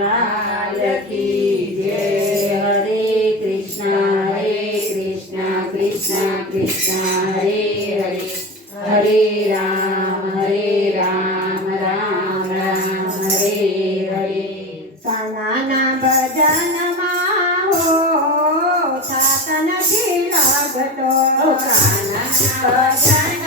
લાલ કી જય હરે કૃષ્ણ હરે કૃષ્ણ કૃષ્ણ કૃષ્ણ હરે હરે હરે રામ હરે રામ રામ રામ હરે હરે સાના ભજનમાં હો થાત નથી લાગતો કાના ભજનમાં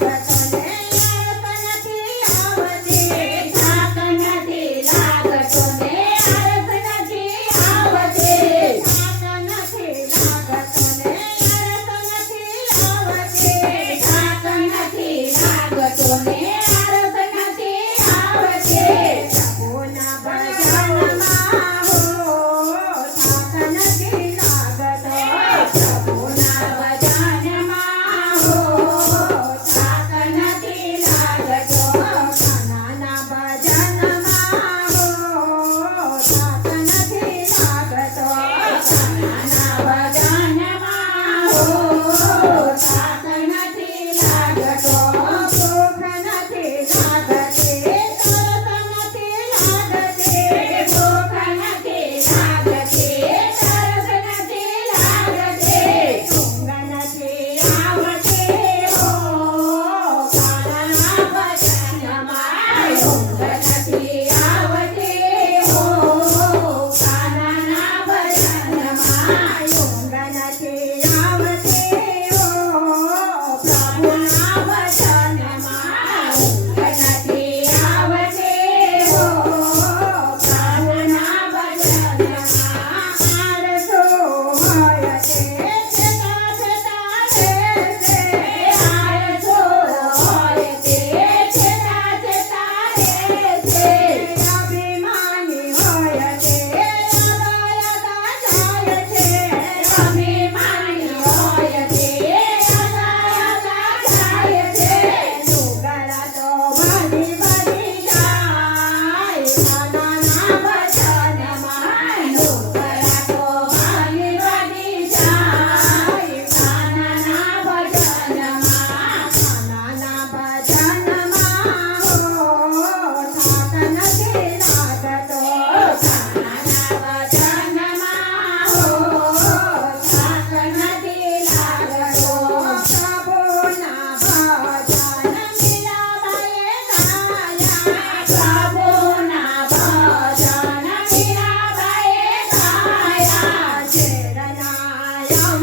That's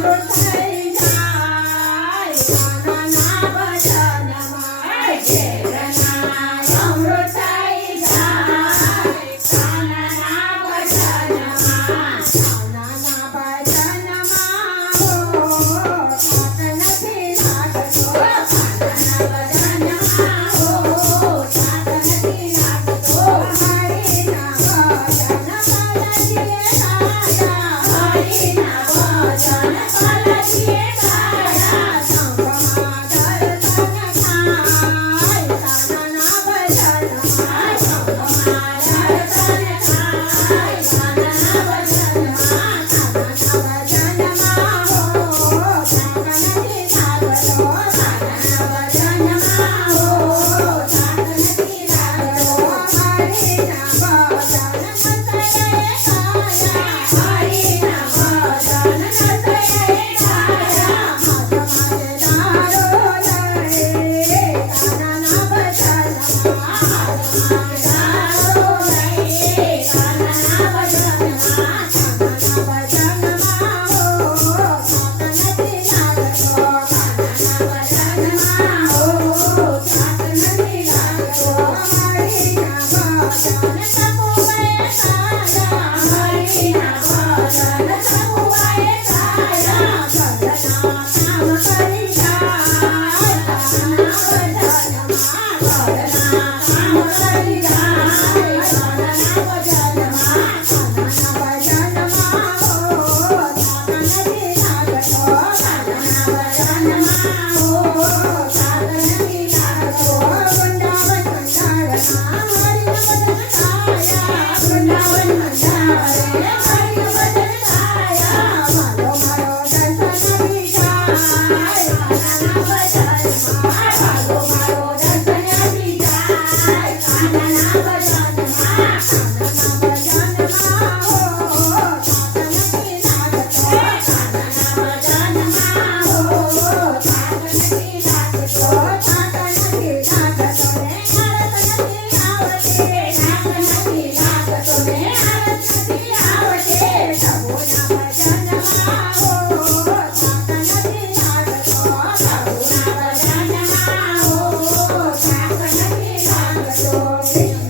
কোথায় Ah. Dios.